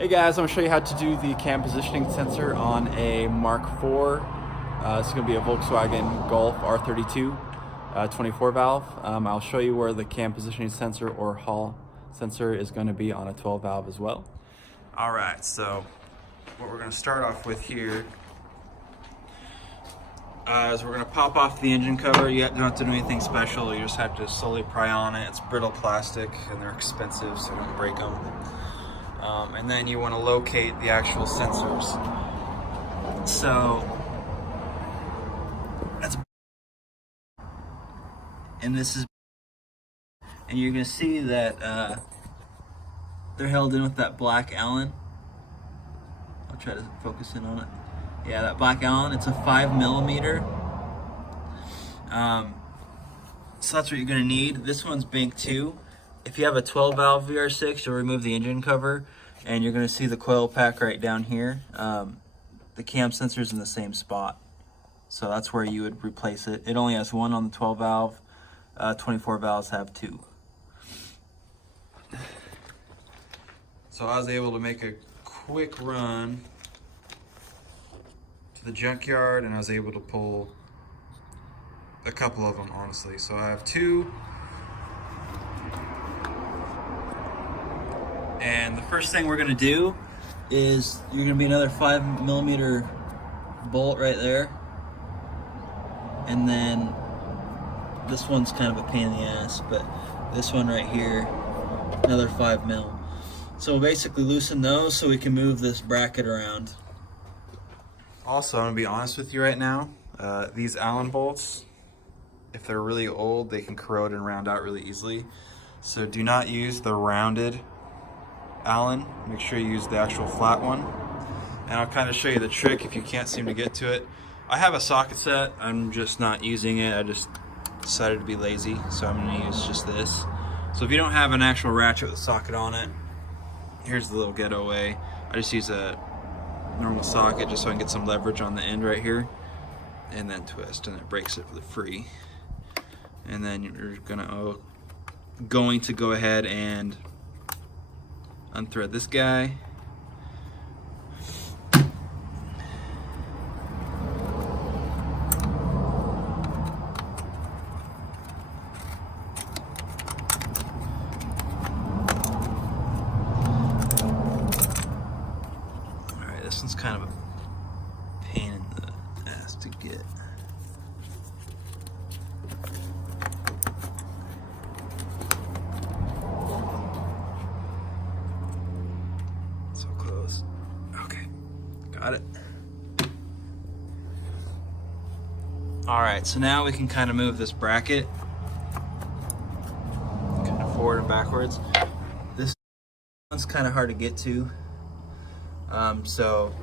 Hey guys, I'm going to show you how to do the cam positioning sensor on a Mark IV. It's going to be a Volkswagen Golf R32 24 valve. I'll show you where the cam positioning sensor or Hall sensor is going to be on a 12 valve as well. Alright, so what we're going to start off with here is we're going to pop off the engine cover. You don't have to do anything special, you just have to slowly pry on it. It's brittle plastic and they're expensive, so don't break them. And then you want to locate the actual sensors. So that's, and this is, and you're going to see that they're held in with that black Allen. I'll try to focus in on it. Yeah, that black Allen. It's a 5mm. So that's what you're going to need. This one's bank 2. If you have a 12 valve vr6, you'll remove the engine cover, and you're going to see the coil pack right down here. The cam sensor's in the same spot, so that's where you would replace it. It only has one on the 12 valve. 24 valves have 2. So I was able to make a quick run to the junkyard, and I was able to pull a couple of them, honestly. So I have 2. And the first thing we're gonna do is you're gonna be another 5mm bolt right there. And then this one's kind of a pain in the ass, but this one right here, another 5mm. So we'll basically loosen those so we can move this bracket around. Also, I'm gonna be honest with you right now, these Allen bolts, if they're really old, they can corrode and round out really easily. So do not use the rounded Allen. Make sure you use the actual flat one. And I'll kind of show you the trick if you can't seem to get to it. I have a socket set, I'm just not using it. I just decided to be lazy, so I'm gonna use just this. So if you don't have an actual ratchet with a socket on it, here's the little getaway. I just use a normal socket just so I can get some leverage on the end right here, and then twist, and it breaks it free. And then you're going to go ahead and unthread this guy. Alright, this one's kind of a pain in the ass to get. Got it. Alright, so now we can kind of move this bracket kind of forward and backwards. This one's kind of hard to get to, so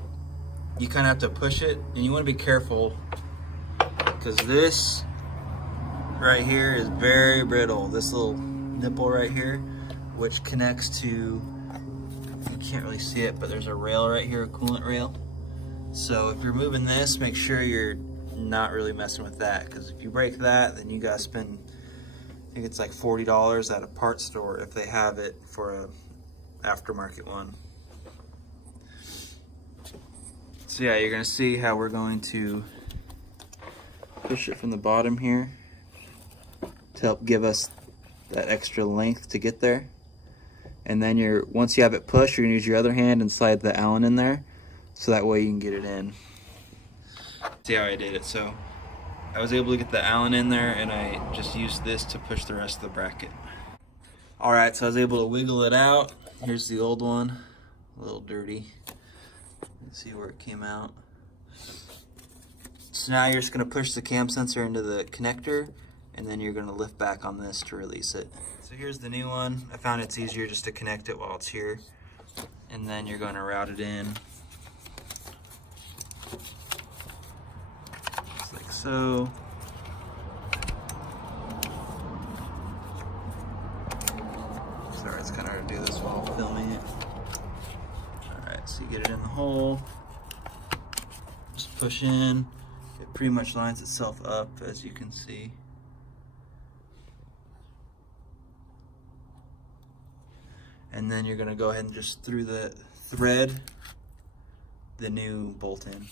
you kind of have to push it, and you want to be careful because this right here is very brittle. This little nipple right here, which connects to, you can't really see it, but there's a rail right here, a coolant rail. So if you're moving this, make sure you're not really messing with that, because if you break that, then you gotta spend, I think it's like $40 at a parts store if they have it for a aftermarket one. So yeah, you're gonna see how we're going to push it from the bottom here to help give us that extra length to get there. And then once you have it pushed, you're gonna use your other hand and slide the Allen in there, so that way you can get it in. See how I did it. So I was able to get the Allen in there, and I just used this to push the rest of the bracket. Alright, so I was able to wiggle it out. Here's the old one, a little dirty. Let's see where it came out. So now you're just gonna push the cam sensor into the connector, and then you're gonna lift back on this to release it. So here's the new one. I found it's easier just to connect it while it's here. And then you're gonna route it in. Just like so. Sorry, it's kind of hard to do this while filming it. Alright, so you get it in the hole. Just push in. It pretty much lines itself up, as you can see. And then you're gonna go ahead and just thread the new bolt in.